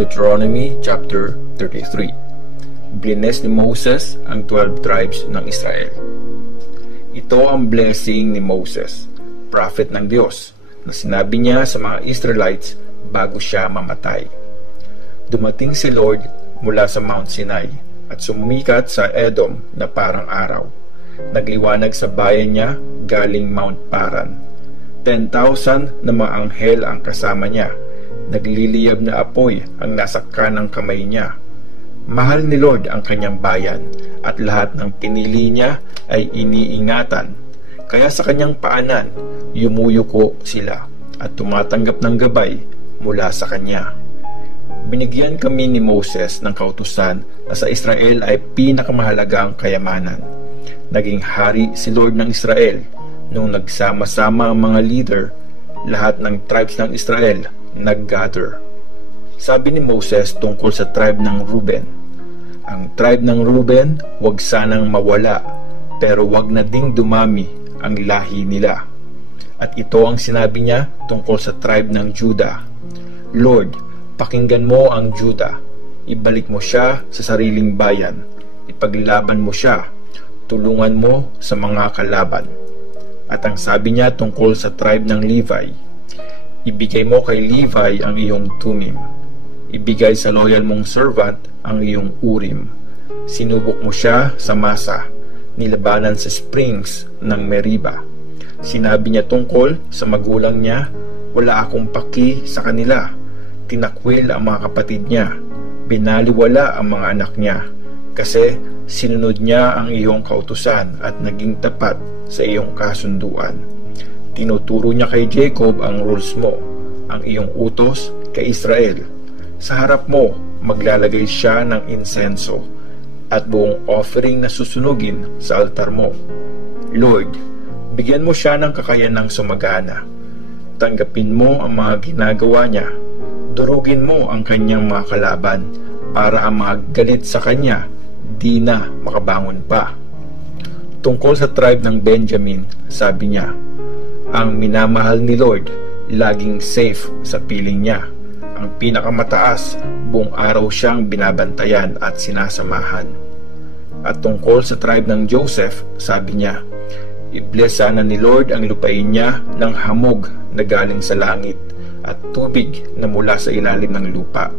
Deuteronomy chapter 33. Blines ni Moses ang 12 tribes ng Israel. Ito ang blessing ni Moses, prophet ng Diyos, na sinabi niya sa mga Israelites bago siya mamatay. Dumating si Lord mula sa Mount Sinai at sumikat sa Edom na parang araw. Nagliwanag sa bayan niya galing Mount Paran. 10,000 na mga anghel ang kasama niya. Nagliliyab na apoy ang nasa kanang kamay niya. Mahal ni Lord ang kanyang bayan at lahat ng pinili niya ay iniingatan. Kaya sa kanyang paanan, yumuyuko sila at tumatanggap ng gabay mula sa kanya. Binigyan kami ni Moses ng kautusan na sa Israel ay pinakamahalagang kayamanan. Naging hari si Lord ng Israel nung nagsama-sama ang mga leader, lahat ng tribes ng Israel nag-gather. Sabi ni Moses tungkol sa tribe ng Ruben, ang tribe ng Ruben wag sanang mawala, pero wag na ding dumami ang lahi nila. At ito ang sinabi niya tungkol sa tribe ng Judah, Lord, pakinggan mo ang Judah, ibalik mo siya sa sariling bayan, ipaglaban mo siya, tulungan mo sa mga kalaban. At ang sabi niya tungkol sa tribe ng Levi, ibigay mo kay Levi ang iyong tumim. Ibigay sa loyal mong servant ang iyong urim. Sinubok mo siya sa Masa, nilabanan sa springs ng Meriba. Sinabi niya tungkol sa magulang niya, wala akong paki sa kanila. Tinakwil ang mga kapatid niya. Binaliwala ang mga anak niya. Kasi sinunod niya ang iyong kautusan at naging tapat sa iyong kasunduan. Tinuturo niya kay Jacob ang rules mo, ang iyong utos kay Israel. Sa harap mo, maglalagay siya ng insenso at buong offering na susunugin sa altar mo. Lord, bigyan mo siya ng kakayanang sumagana. Tanggapin mo ang mga ginagawa niya. Durugin mo ang kanyang mga kalaban para ang mga galit sa kanya di na makabangon pa. Tungkol sa tribe ng Benjamin, sabi niya, ang minamahal ni Lord, laging safe sa piling niya. Ang pinakamataas, buong araw siyang binabantayan at sinasamahan. At tungkol sa tribe ng Joseph, sabi niya, i-bless sana ni Lord ang lupain niya ng hamog na galing sa langit at tubig na mula sa ilalim ng lupa,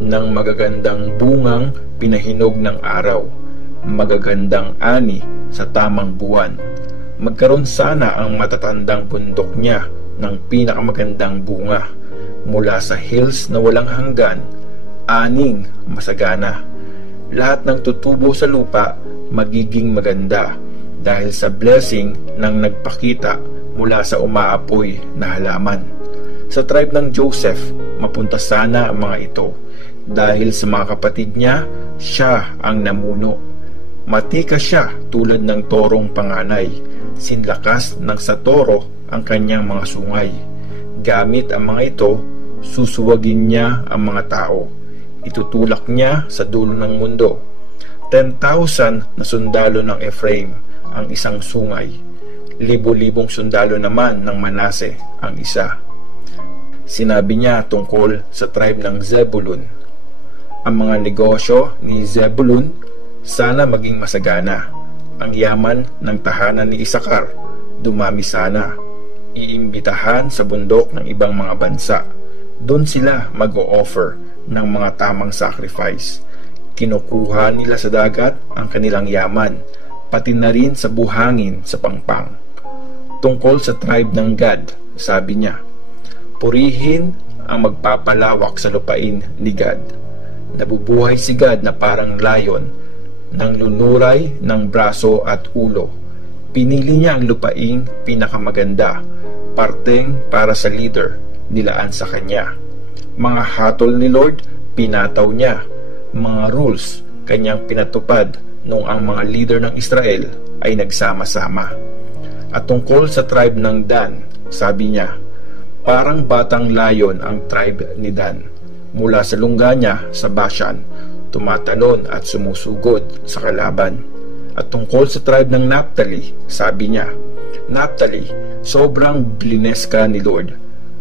ng magagandang bungang pinahinog ng araw, magagandang ani sa tamang buwan. Magkaroon sana ang matatandang bundok niya ng pinakamagandang bunga mula sa hills na walang hanggan, aning masagana. Lahat ng tutubo sa lupa magiging maganda dahil sa blessing ng nagpakita mula sa umaapoy na halaman. Sa tribe ng Joseph, mapunta sana ang mga ito dahil sa mga kapatid niya, siya ang namuno. Matika siya tulad ng torong panganay. Sinlakas ng sa toro ang kanyang mga sungay. Gamit ang mga ito, susuwagin niya ang mga tao. Itutulak niya sa dulo ng mundo. 10,000 na sundalo ng Ephraim ang isang sungay. Libo-libong sundalo naman ng Manase ang isa. Sinabi niya tungkol sa tribe ng Zebulun, ang mga negosyo ni Zebulun sana maging masagana. Ang yaman ng tahanan ni Isakar, dumami sana. Iimbitahan sa bundok ng ibang mga bansa. Doon sila mag-o-offer ng mga tamang sacrifice. Kinukuha nila sa dagat ang kanilang yaman, pati na rin sa buhangin sa pangpang. Tungkol sa tribe ng Gad, sabi niya, purihin ang magpapalawak sa lupain ni Gad. Nabubuhay si Gad na parang lion, ng lunuray ng braso at ulo. Pinili niya ang lupaing pinakamaganda, parteng para sa leader, nilaan sa kanya. Mga hatol ni Lord, pinataw niya. Mga rules, kanyang pinatupad nung ang mga leader ng Israel ay nagsama-sama. At tungkol sa tribe ng Dan, sabi niya, parang batang lion ang tribe ni Dan. Mula sa lungga niya sa Bashan, tumatalon at sumusugod sa kalaban. At tungkol sa tribe ng Naphtali, sabi niya, Naphtali, sobrang blines ka ni Lord.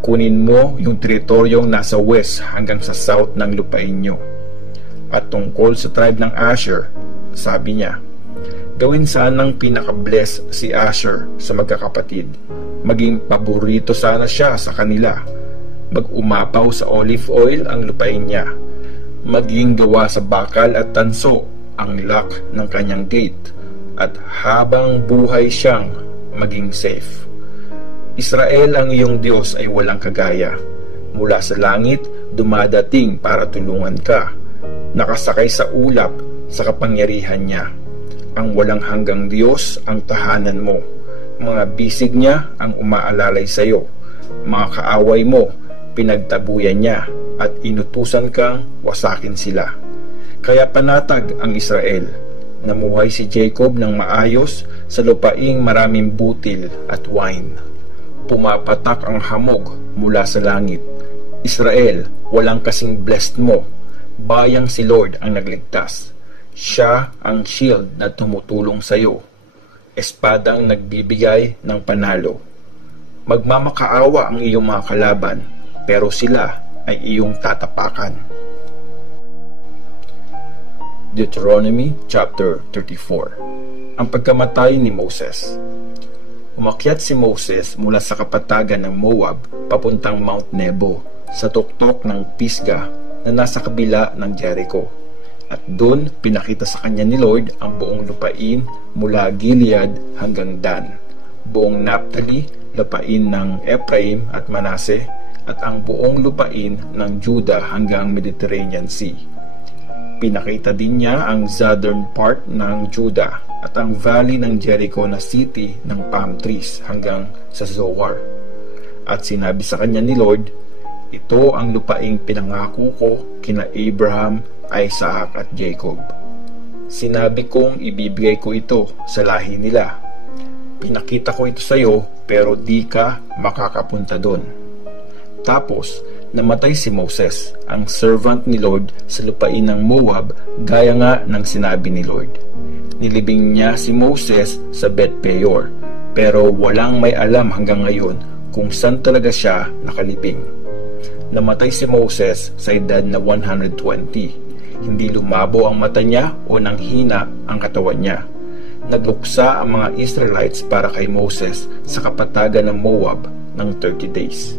Kunin mo yung teritoryong nasa west hanggang sa south ng lupain nyo. At tungkol sa tribe ng Asher, sabi niya, gawin sanang pinaka-bless si Asher sa magkakapatid. Maging paborito sana siya sa kanila. Mag-umapaw sa olive oil ang lupain niya. Maging gawa sa bakal at tanso ang lock ng kanyang gate. At habang buhay siyang maging safe. Israel, ang iyong Diyos ay walang kagaya. Mula sa langit, dumadating para tulungan ka. Nakasakay sa ulap sa kapangyarihan niya. Ang walang hanggang Diyos ang tahanan mo. Mga bisig niya ang umaalalay sa iyo. Mga kaaway mo, pinagtabuyan niya at inutusan kang wasakin sila. Kaya panatag ang Israel. Namuhay si Jacob ng maayos sa lupaing maraming butil at wine. Pumapatak ang hamog mula sa langit. Israel, walang kasing blessed mo. Bayang si Lord ang nagligtas. Siya ang shield na tumutulong sa iyo. Espadang nagbibigay ng panalo. Magmamakaawa ang iyong mga kalaban, pero sila ay iyong tatapakan. Deuteronomy chapter 34. Ang pagkamatay ni Moses. Umakyat si Moses mula sa kapatagan ng Moab papuntang Mount Nebo sa tuktok ng Pisgah na nasa kabila ng Jericho. At doon pinakita sa kanya ni Lord ang buong lupain mula Gilead hanggang Dan, buong Naphtali, lupain ng Ephraim at Manasseh, at ang buong lupain ng Judah hanggang Mediterranean Sea. Pinakita din niya ang southern part ng Judah at ang valley ng Jericho na city ng palm trees hanggang sa Zoar. At sinabi sa kanya ni Lord, ito ang lupaing pinangako ko kina Abraham, Isaac at Jacob. Sinabi kong ibibigay ko ito sa lahi nila. Pinakita ko ito sa iyo pero di ka makakapunta doon. Tapos, namatay si Moses, ang servant ni Lord sa lupain ng Moab gaya nga ng sinabi ni Lord. Nilibing niya si Moses sa Bet-peor, pero walang may alam hanggang ngayon kung saan talaga siya nakalibing. Namatay si Moses sa edad na 120. Hindi lumabo ang mata niya o nanghina ang katawan niya. Nagluksa ang mga Israelites para kay Moses sa kapatagan ng Moab ng 30 days.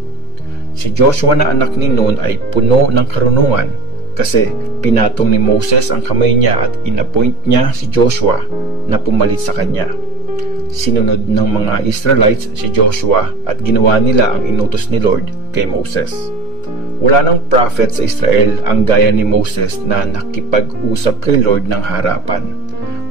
Si Joshua na anak ni Nun ay puno ng karunungan kasi pinatong ni Moses ang kamay niya at inappoint niya si Joshua na pumalit sa kanya. Sinunod ng mga Israelites si Joshua at ginawa nila ang inutos ni Lord kay Moses. Wala nang prophet sa Israel ang gaya ni Moses na nakipag-usap kay Lord ng harapan.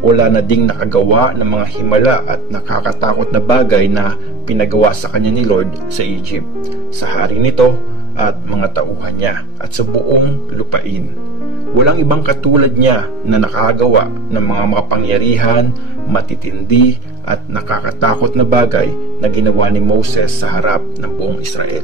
Wala na ding nakagawa ng mga himala at nakakatakot na bagay na pinagawa sa kanya ni Lord sa Egypt, sa hari nito at mga tauhan niya at sa buong lupain. Walang ibang katulad niya na nakagawa ng mga makapangyarihan, matitindi at nakakatakot na bagay na ginawa ni Moses sa harap ng buong Israel.